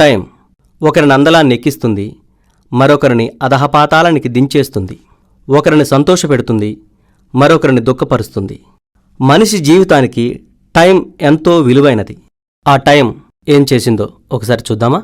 Time ఒకరిని అందలాన్ని ఎక్కిస్తుంది, మరొకరిని అధఃపాతాళానికి దించేస్తుంది. ఒకరిని సంతోషపెడుతుంది, మరొకరిని దుఃఖపరుస్తుంది. మనిషి జీవితానికి టైం ఎంతో విలువైనది. ఆ టైం ఏం చేసిందో ఒకసారి చూద్దామా?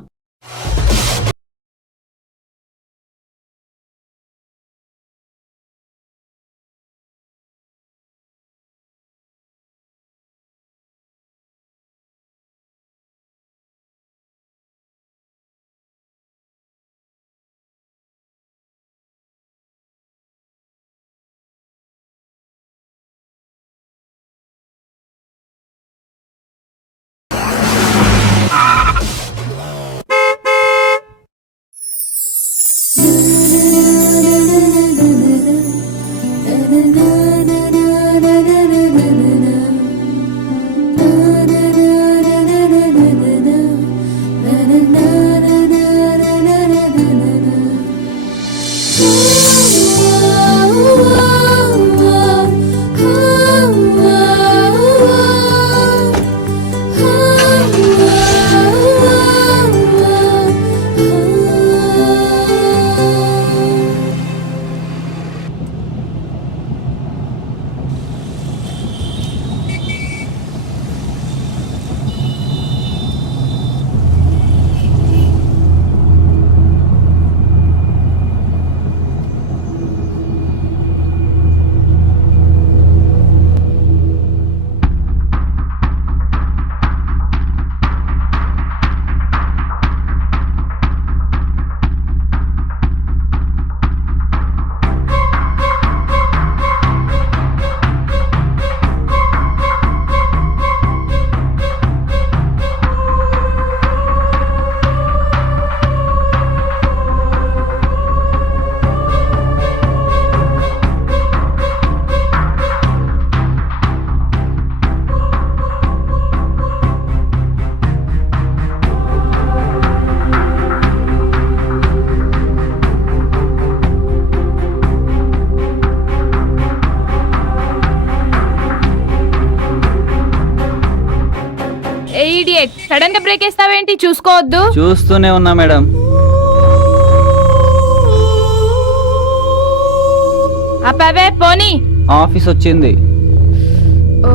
సడన్ గా బ్రేక్ వేస్తావేంటి? చూసుకోవద్దు. చూస్తూనే ఉన్నా మేడం. అప్పవే పోనీ. ఆఫీస్ వచ్చింది. ఓ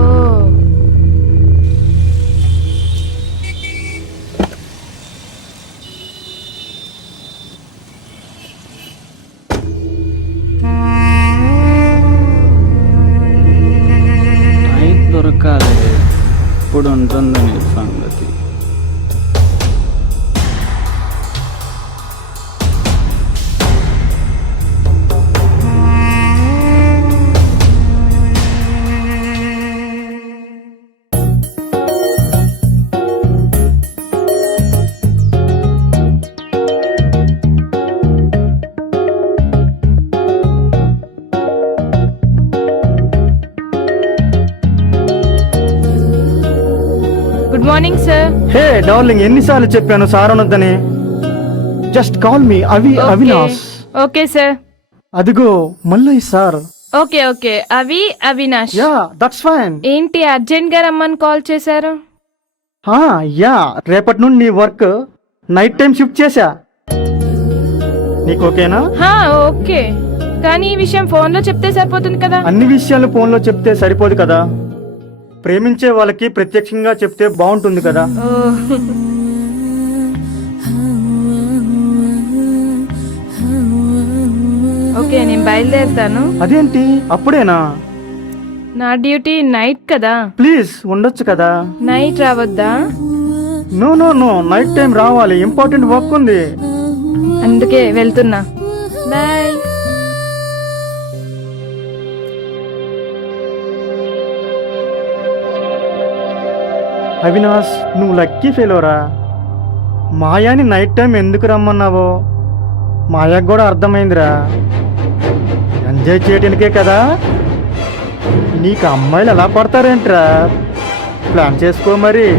టైం దొరకాలి. ఇప్పుడు ఉంటుంది నీ సంగతి. Good morning sir. Hey darling, ఎన్నిసార్లు చెప్పాను సార్ అనొద్దని. Just call me Avinash. Okay sir. అదిగో Mallayya sir. Okay okay Avinash. Yeah that's fine. ఏంటి అర్జెంట్ గా రమ్మని కాల్ చేశారు? యా రేపటి నుండి నీ వర్క్ నైట్ టైం షిఫ్ట్ చేశా. నీకు ఓకేనా? ఓకే, కానీ ఈ విషయం ఫోన్ లో చెప్తే సరిపోతుంది కదా. అన్ని విషయాలు ఫోన్ లో చెప్తే సరిపోదు కదా. ప్రేమించే వాళ్ళకి ప్రత్యక్షంగా చెప్తే బాగుంటుంది కదా. ఓకే, నేను బయలుదేరుతాను. అదేంటి అప్పుడేనా? నా డ్యూటీ నైట్ కదా. ప్లీజ్ ఉండొచ్చు కదా. నైట్ రావద్దా? No no no, night time రావాలి, ఇంపార్టెంట్ వర్క్ ఉంది. అందుకే వెళ్తున్నా. బాయ్. అవినాష్, నువ్వు లక్కీ ఫెలోరా. మాయాని నైట్ టైం ఎందుకు రమ్మన్నావో మాయాకు కూడా అర్థమైందిరా. ఎంజాయ్ చేయడానికే కదా. నీకు అమ్మాయిలు ఎలా పడతారేంట్రా? ప్లాన్ చేసుకో మరి.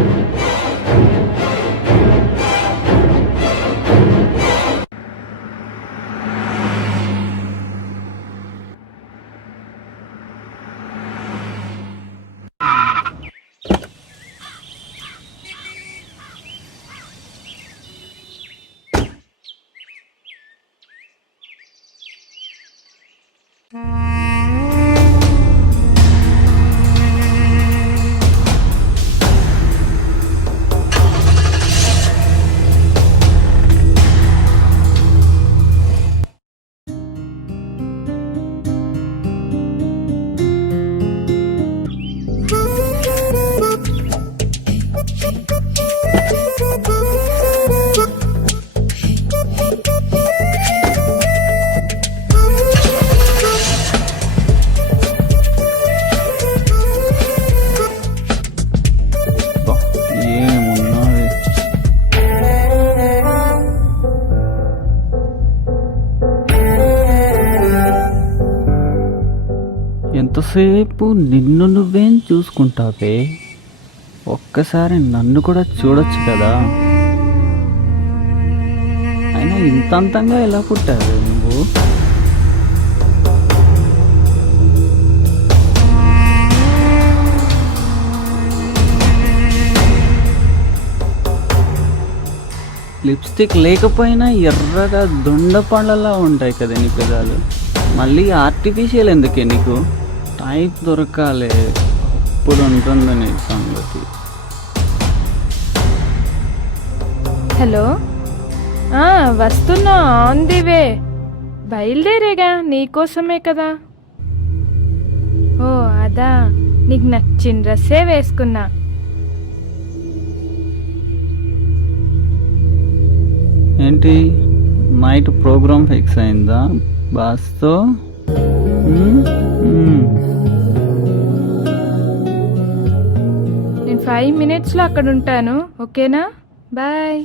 ఎంతసేపు నిన్ను నువ్వేం చూసుకుంటావే, ఒక్కసారి నన్ను కూడా చూడొచ్చు కదా. అయినా ఇంత అంతంగా ఎలా పుట్టావు నువ్వు? లిప్స్టిక్ లేకపోయినా ఎర్రగా దొండ పండ్లలా ఉంటాయి కదా నీ పెదాలు. మళ్ళీ ఆర్టిఫిషియల్ ఎందుకే నీకు? టైప్ దొరకాలే, అప్పుడు ఉంటుంది నీ సంగతి. హలో, వస్తున్నా, ఆన్ ది వే. బయలుదేరేగా, నీకోసమే కదా. ఓ అదా, నీకు నచ్చిన డ్రెస్సే వేసుకున్నా. ఏంటి, నైట్ ప్రోగ్రామ్ ఫిక్స్ అయిందా బాస్తో? నేను 5 minutesలో అక్కడ ఉంటాను, ఓకేనా? బాయ్.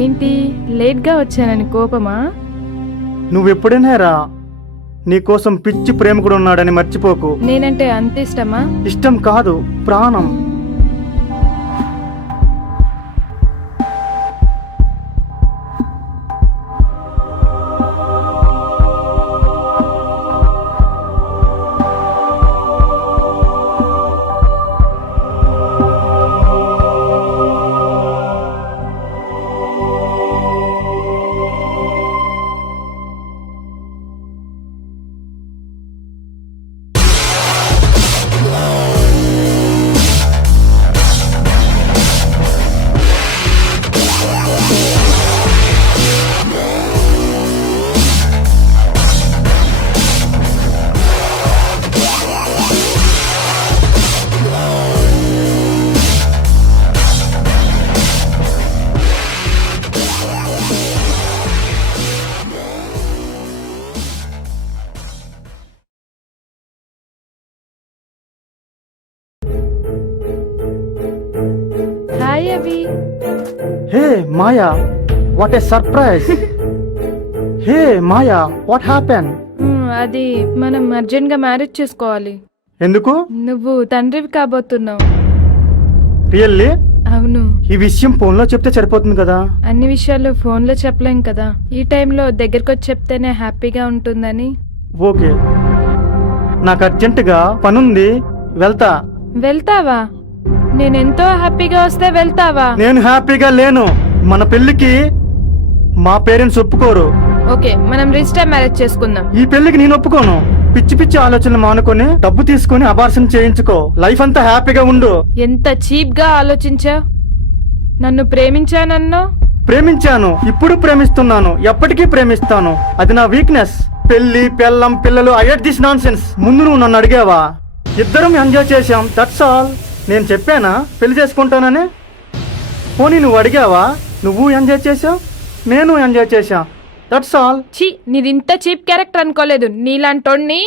ఏంటి, లేట్గా వచ్చానని కోపమా? నువ్వెప్పుడైనా రా, నీకోసం పిచ్చి ప్రేమికుడు ఉన్నాడని మర్చిపోకు. నేనంటే అంత ఇష్టమా? ఇష్టం కాదు, ప్రాణం. Hi Abhi. Hey Maya, what a surprise. Hey Maya, what happen? అది మనం అర్జెంట్గా మ్యారేజ్ చేసుకోవాలి. ఎందుకు? నువ్వు తండ్రివి కాబోతున్నావు. రియల్లీ? అవును. ఈ విషయం ఫోన్లో చెప్తే సరిపోతుంది కదా. అన్ని విషయాలు ఫోన్లో చెప్పలేం కదా, ఈ టైంలో దగ్గరకు వచ్చి చెప్తేనే హ్యాపీగా ఉంటుందని. ఓకే, నాకు అర్జెంటుగా పనుంది, వెళ్తా. వెళ్తావా? నేనెంతో హ్యాపీగా వస్తే వెళ్తావా? నేను హ్యాపీగా లేను. మన పెళ్లికి మా పేరెంట్స్ ఒప్పుకోరు. ఓకే, మనం రిజిస్టర్ మ్యారేజ్ చేసుకుందాం. ఈ పెళ్లికి నేను ఒప్పుకోను. పిచ్చి పిచ్చి ఆలోచనలు మానుకొని డబ్బు తీసుకొని అబార్షన్ చేయించుకో. లైఫ్ అంతా హ్యాపీగా ఉండు. ఎంత చీప్ గా ఆలోచించావు. నన్ను ప్రేమించానన్నో. ప్రేమించాను, ఇప్పుడు ప్రేమిస్తున్నాను, ఎప్పటికీ ప్రేమిస్తాను. అది నా వీక్నెస్. పెళ్లి, పెళ్ళం, పిల్లలు, ఐ హేట్ దిస్ నాన్సెన్స్. ముందు నువ్వు నన్ను అడిగావా? ఇద్దరం ఎంజాయ్ చేశాం, దట్స్ ఆల్. నేను చెప్పానా పెళ్లి చేసుకుంటానని? పోనీ నువ్వు అడిగావా? నువ్వు ఎంజాయ్ చేసావు, నేను ఎంజాయ్ చేశా, దట్స్ ఆల్. ఛీ, నీది ఇంత చీప్ క్యారెక్టర్ అనుకోలేదు. నీలాంటోడ్ని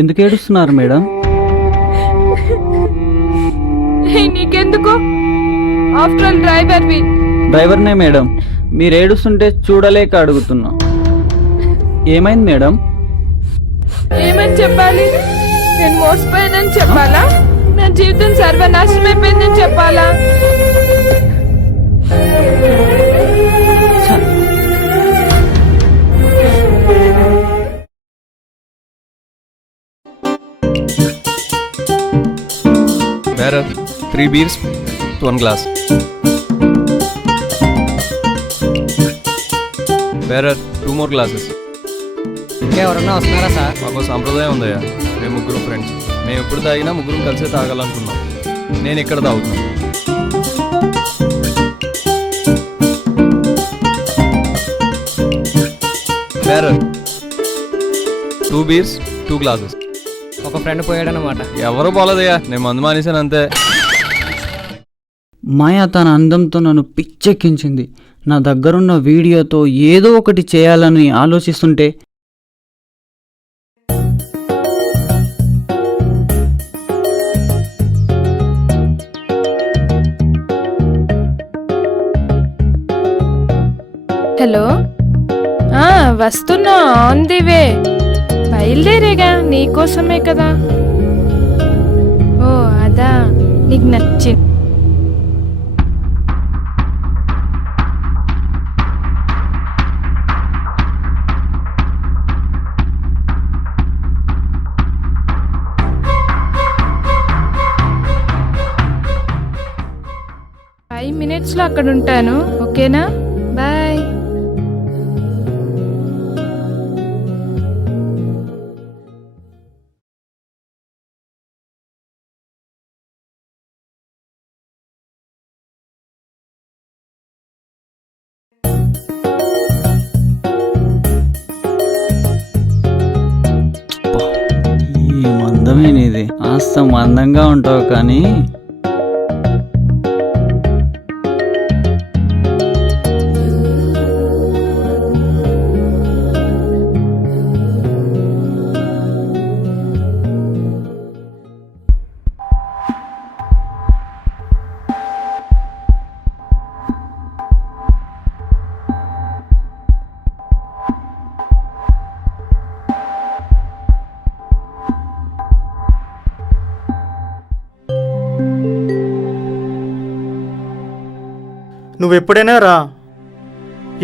ఎందుకు ఏడుస్తున్నారు మేడం? నీకెందుకు? ఆఫ్టర్ ఆల్ డ్రైవర్వి. డ్రైవర్నే మేడం. మీరు ఏడుస్తుంటే చూడలేక అడుగుతున్నా. ఏమైంది మేడం? ఏమని చెప్పాలి? నేను మోసపోయానని చెప్పాలా? నా జీవితం సర్వనాశనమైపోయిందని చెప్పాలా? ఛ! Bearer, 3 beers, 1 glass. Bearer, 2 more glasses. ఇంకెవరన్నా వస్తున్నారా సార్? మాకు సాంప్రదాయం ఉందయ్యా. మేము ముగ్గురు ఫ్రెండ్స్. మేము ఎప్పుడు తాగినా ముగ్గురం కలిసే తాగాలనుకున్నాం. నేను ఇక్కడ తాగుతున్నాను. Bearer, 2 beers, 2 glasses. ఒక ఫ్రెండ్ పోయాడనమాట. ఎవరు పోలేదయ్యా, నేను మందు మానేశాను అంతే. మాయా తన అందంతో నన్ను పిచ్చెక్కించింది. నా దగ్గరున్న వీడియోతో ఏదో ఒకటి చేయాలని ఆలోచిస్తుంటే హలో, వస్తున్నా, ఆన్ ది వే. బయలుదేరేగా, నీకోసమే కదా. ఓ అదా, నీకు నచ్చింది. ఫైవ్ మినిట్స్లో అక్కడ ఉంటాను, ఓకేనా? బాయ్. ఈ మందమే నీది. ఆస్త మందంగా ఉంటావు కానీ నువ్వెప్పుడైనా రా.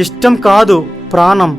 ఇష్టం కాదు, ప్రాణం.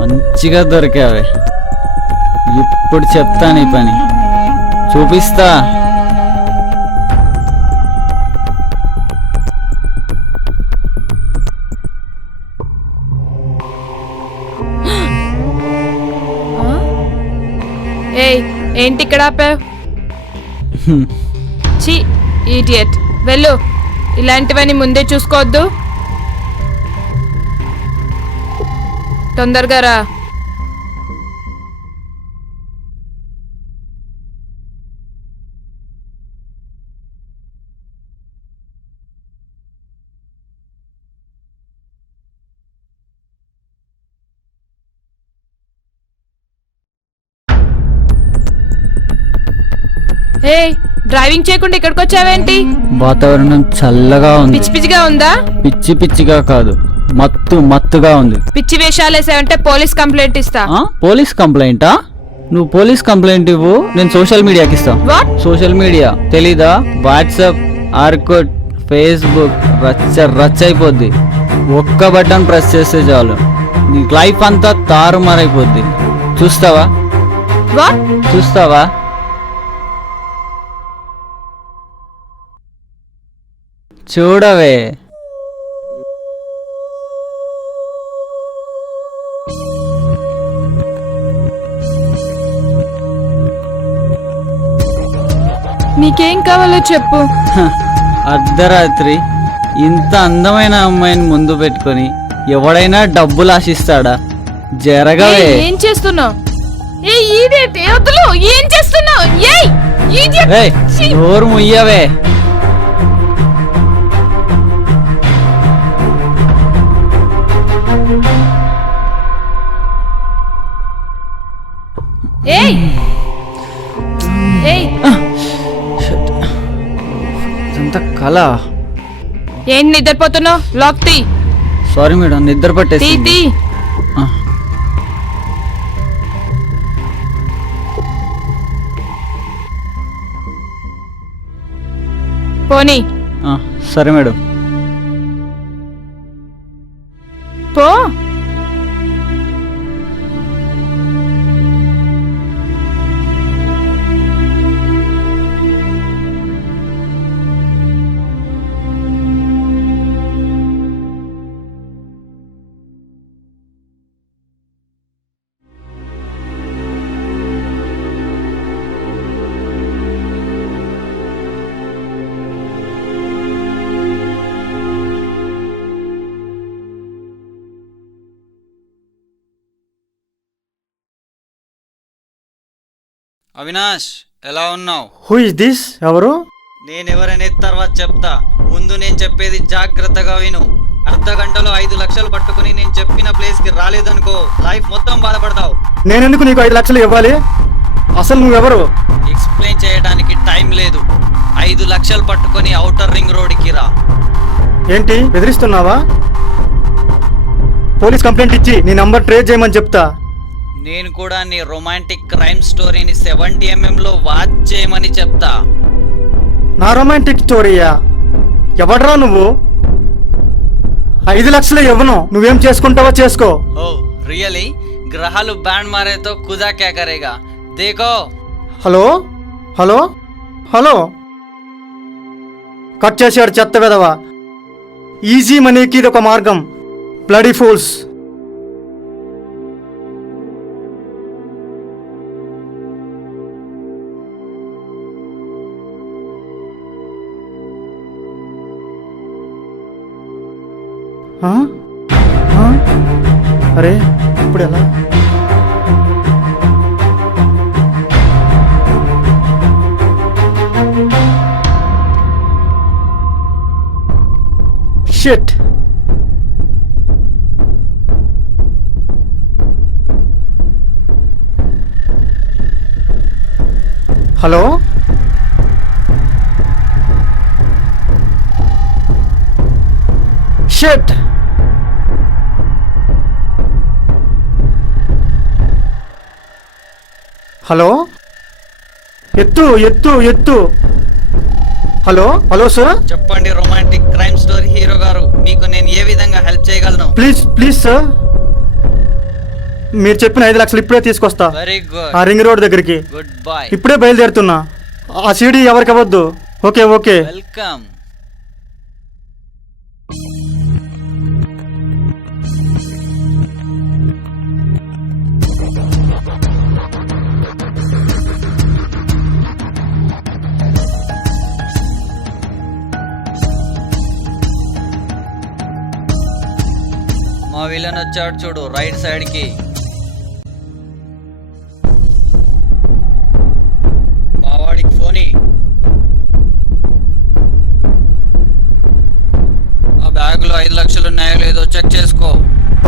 మంచిగా దొరికావే. ఇప్పుడు చెప్తా నీ పని, చూపిస్తా. ఏయ్, ఏంటి ఇక్కడ ఆపావు? ఛీ, ఈడియట్. వెళ్ళు, ఇలాంటివన్నీ ముందే చూసుకోవద్దు. తొందరగా రా. ఏయ్, డ్రైవింగ్ చేయకుండా ఇక్కడికి వచ్చావేంటి? వాతావరణం చల్లగా ఉంది. పిచ్చి పిచ్చిగా ఉందా? పిచ్చి పిచ్చిగా కాదు, మత్తుగా ఉంది. పిచ్చి వేషాలు వేసావంటే పోలీస్ కంప్లైంట్ ఇస్తా. పోలీస్ కంప్లైంటా? నువ్వు పోలీస్ కంప్లైంట్ ఇవ్వు, నేను సోషల్ మీడియాకి ఇస్తా. వాట్? సోషల్ మీడియా తెలీదా? వాట్సాప్, ఆర్కుట్, ఫేస్బుక్ రచ్చ రచ్చ అయిపోద్ది. ఒక్క బటన్ ప్రెస్ చేస్తే చాలు నీ లైఫ్ అంతా తారుమారైపోద్ది. చూస్తావా? వాట్? చూస్తావా? చూడవే. నీకేం కావాలో చెప్పు. హ, అర్ధరాత్రి ఇంత అందమైన అమ్మాయిని ముందు పెట్టుకొని ఎవడైనా డబ్బులు ఆశిస్తాడా? జరగవే. ఏయ్, ఏం చేస్తున్నావు? ఏయ్ ఈడియట్, వదులు. ఏం చేస్తున్నావు? ఏయ్ ఈడియట్. ఏయ్, నోరు ముయ్యవే. ఏయ్ ఏయ్ ఇదంతా కళ. ఏం నిద్రపోతున్నావు? లాక్ తీ. సారీ మేడం, నిద్ర తీ పట్టేసి. తీ. పోనీ సరే మేడం. పో. అవినాష్, ఎలా ఉన్నావు? Who is this? ఎవరు? నేనెవరనే తర్వాత చెప్తా. ముందు నేను చెప్పేది జాగ్రత్తగా విను. అర్ధ గంటలో 5 లక్షలు పట్టుకుని నేను చెప్పిన ప్లేస్కి రాలేదనుకో, లైఫ్ మొత్తం బాధపడతావు. నేనెందుకు నీకు 5 లక్షలు ఇవ్వాలి? అసలు నువ్వెవరు? ఎక్స్ప్లెయిన్ చేయడానికి టైం లేదు. 5 లక్షలు పట్టుకొని ఔటర్ రింగ్ రోడ్కి రా. ఏంటి బెదిరిస్తున్నావా? పోలీస్ కంప్లైంట్ ఇచ్చి నీ నంబర్ ట్రేస్ చేయమని చెప్తా. నేను కూడా నీ రొమాంటిక్ క్రైమ్ స్టోరీని 70 mm లో వాచ్ చేయమని చెప్తా. నా రొమాంటిక్ స్టోరీయా? ఎవడ్రా నువ్వు? 5 లక్షలు ఇవ్వను. నువ్వేం చేసుకుంటావో చేసుకో. Oh really? గ్రహాలు బ్యాండ్ మారేతో కుదా క్యా కరేగా దేకో. Hello hello hello. కట్ చేసాడు చెత్త వెదవా. ఈజీ మనీకి ఇది ఒక మార్గం. Bloody fools. అరే ఇప్పుడు ఎలా? షిట్. Hello shit. హలో ఎత్తు ఎత్తు ఎత్తు. Hello hello sir. చెప్పండి రొమాంటిక్ క్రైమ్ స్టోరీ హీరో గారు, మీకు నేను ఏ విధంగా హెల్ప్ చేయగలను? ప్లీజ్ ప్లీజ్ సార్, మీరు చెప్పిన 5 లక్షలు ఇప్పుడే తీసుకొస్తా. Very good. ఆ రింగ్ రోడ్ దగ్గరికి గుడ్ బై. ఇప్పుడే బయలుదేరుతున్నా. ఆ సీడీ ఎవరికి అవ్వద్దు. Okay okay. వెల్కమ్. మా విలన్ వచ్చాడు చూడు, రైట్ సైడ్ కి. మా వాడికి ఫోని. ఆ బ్యాగ్ లో 5 లక్షలు ఉన్నాయో లేదో చెక్ చేసుకో.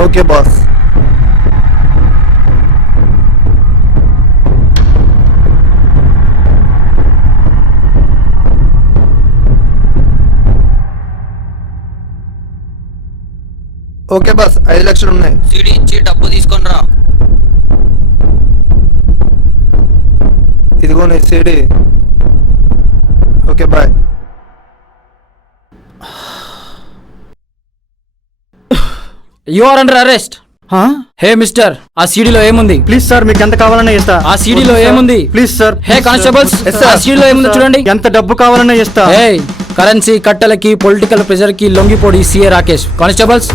Okay boss. ఓకే బాస్, 5 లక్షలు ఉన్నాయి. సీడీ ఇచ్చి డబ్బు తీసుకొని రా. ఇదిగో నీ CD. Okay boy. You are under arrest. Hey mister, ఆ సీడీలో ఏముంది? ప్లీజ్ సార్, మీకు ఎంత కావాలన్నా ఇస్తా. ఆ సీడీలో ఏముంది? Please sir. హే కానిస్టేబుల్స్, ఆ సీడీలో ఏముందో చూడండి. ఎంత డబ్బు కావాలన్నా ఇస్తా. హే, కరెన్సీ కట్టలకి పొలిటికల్ ప్రెజర్ కి లొంగిపోడి సిఏ రాకేష్. కానిస్టేబుల్స్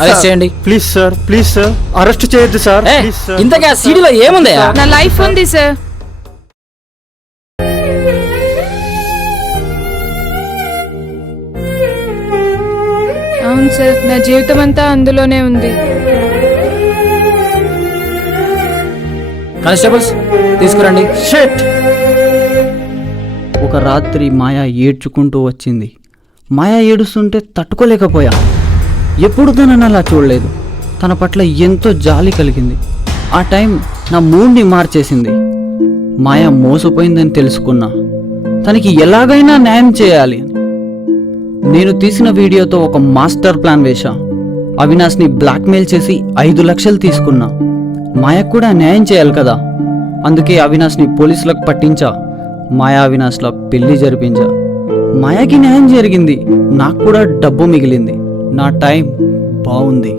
అరెస్ట్ చేయండి. Please sir, please sir, arrest చేయొద్దు సార్. Hey, please sir. ఇంతకీ ఆ సీడీలో ఏముందయ్యా? నా లైఫ్ ఉంది సార్. అవును సార్, నా జీవితం అంతా అందులోనే ఉంది. కానిస్టేబుల్స్ తీసుకురండి. షిట్. ఒక రాత్రి మాయా ఏడ్చుకుంటూ వచ్చింది. మాయా ఏడుస్తుంటే తట్టుకోలేకపోయా. ఎప్పుడు తనని అలా చూడలేదు. తన పట్ల ఎంతో జాలి కలిగింది. ఆ టైం నా మూడ్ని మార్చేసింది. మాయా మోసపోయిందని తెలుసుకున్నా. తనకి ఎలాగైనా న్యాయం చేయాలి అని నేను తీసిన వీడియోతో ఒక మాస్టర్ ప్లాన్ వేశా. అవినాష్ని బ్లాక్మెయిల్ చేసి 5 లక్షలు తీసుకున్నా. మాయకు కూడా న్యాయం చేయాలి కదా. అందుకే అవినాష్ని పోలీసులకు పట్టించా. మాయా అవినాష్ల పెళ్లి జరిపించా. మాయాకి న్యాయం జరిగింది, నాకు కూడా డబ్బు మిగిలింది. నా టైం బాగుంది.